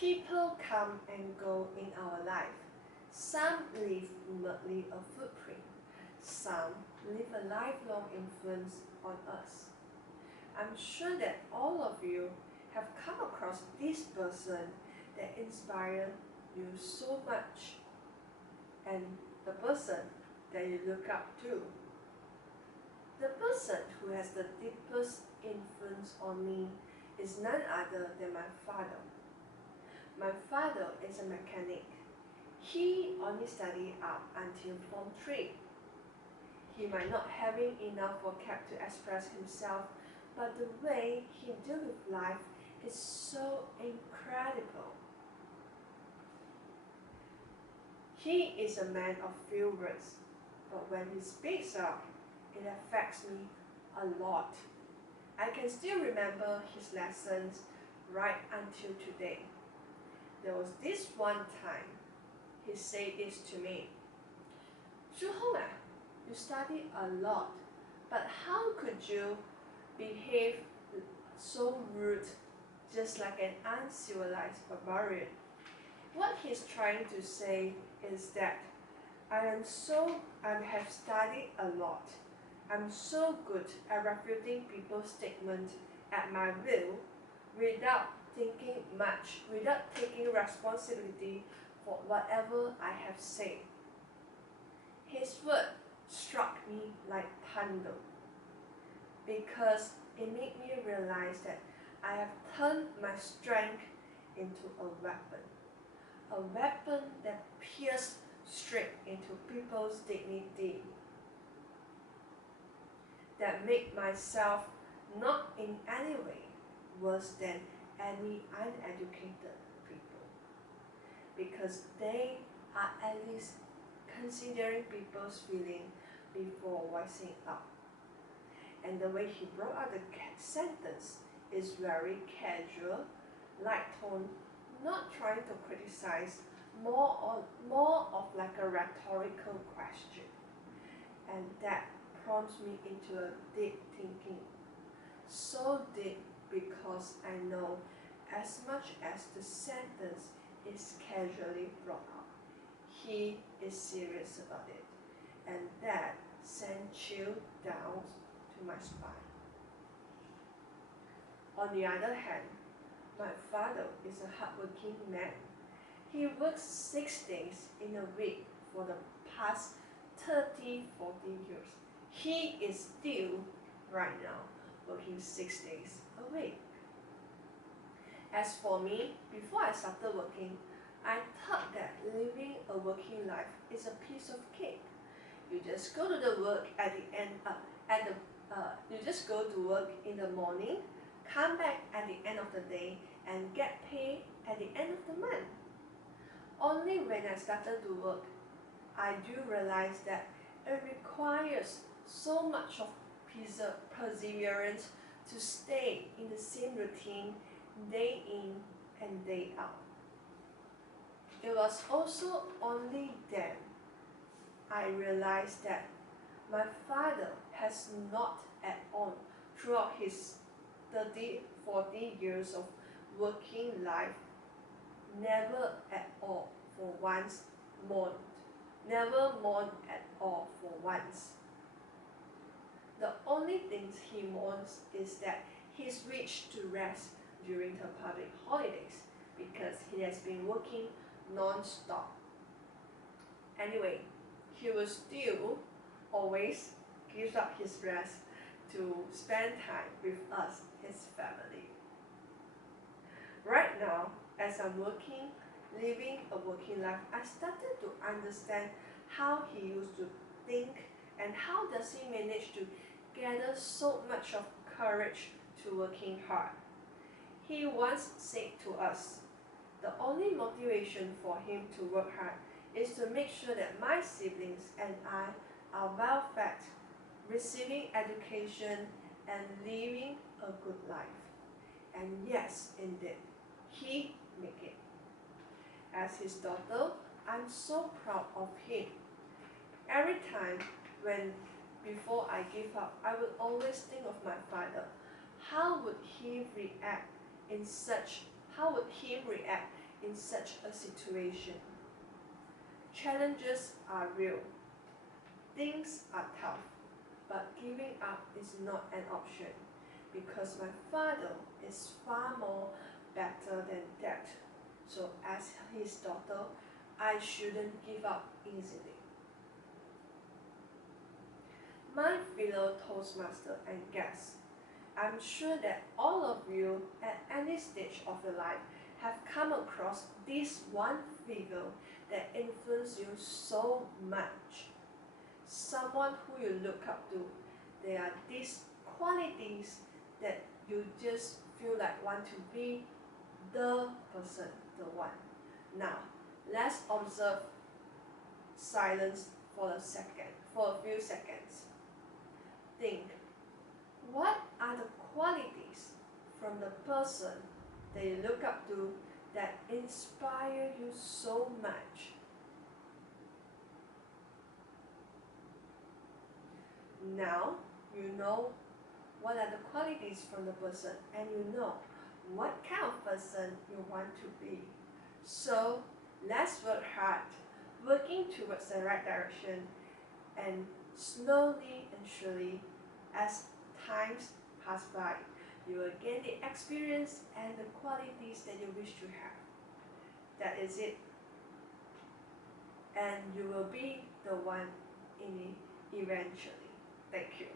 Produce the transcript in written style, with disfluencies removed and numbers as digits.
People come and go in our life. Some leave merely a footprint. Some leave a lifelong influence on us. I'm sure that all of you have come across this person that inspired you so much, and the person that you look up to. The person who has the deepest influence on me is none other than my father. My father is a mechanic. He only studied up until Form 3. He might not having enough vocab to express himself, but the way he deals with life is so incredible. He is a man of few words, but when he speaks up, it affects me a lot. I can still remember his lessons right until today. There was this one time he said this to me. Shu Hong, you study a lot, but how could you behave so rude, just like an uncivilized barbarian? What he's trying to say is that I have studied a lot. I'm so good at refuting people's statements at my will without thinking much, without taking responsibility for whatever I have said. His word struck me like thunder because it made me realize that I have turned my strength into a weapon that pierces straight into people's dignity, that make myself not in any way worse than any uneducated people, because they are at least considering people's feeling before voicing up. And the way he brought out the sentence is very casual, light tone, not trying to criticize, more of like a rhetorical question. And that prompts me into a deep thinking. So deep because I know as much as the sentence is casually brought up, he is serious about it. And that sent chill down to my spine. On the other hand, my father is a hardworking man. He works 6 days in a week for the past 30-40 years. He is still, right now, working 6 days a week. As for me, before I started working, I thought that living a working life is a piece of cake. You just go to the work at the end, you just go to work in the morning, come back at the end of the day, and get paid at the end of the month. Only when I started to work, I do realize that it requires so much of perseverance to stay in the same routine day in and day out. It was also only then I realized that my father has not at all, throughout his 30-40 years of working life, never at all for once mourned. Never mourned at all for once. The only things he mourns is that he's reached to rest during the public holidays because he has been working non-stop. Anyway, he will still always give up his rest to spend time with us, his family. Right now, as I'm working, living a working life, I started to understand how he used to think and how does he manage to gather so much of courage to working hard. He once said to us, the only motivation for him to work hard is to make sure that my siblings and I are well fed, receiving education and living a good life. And yes, indeed, he made it. As his daughter, I'm so proud of him. Every time before I give up, I would always think of my father. How would he react in such a situation. Challenges are real. Things are tough, but giving up is not an option because my father is far more better than that. So as his daughter, I shouldn't give up easily. My fellow Toastmaster and guests, I'm sure that all of you at any stage of your life have come across this one figure that influenced you so much. Someone who you look up to. There are these qualities that you just feel like want to be the person, the one. Now, let's observe silence for a few seconds. Think, what are the qualities from the person that you look up to that inspire you so much? Now you know what are the qualities from the person and you know what kind of person you want to be. So let's work hard, working towards the right direction, and slowly and surely as times pass by, you will gain the experience and the qualities that you wish to have. That is it. And you will be the one in it eventually. Thank you.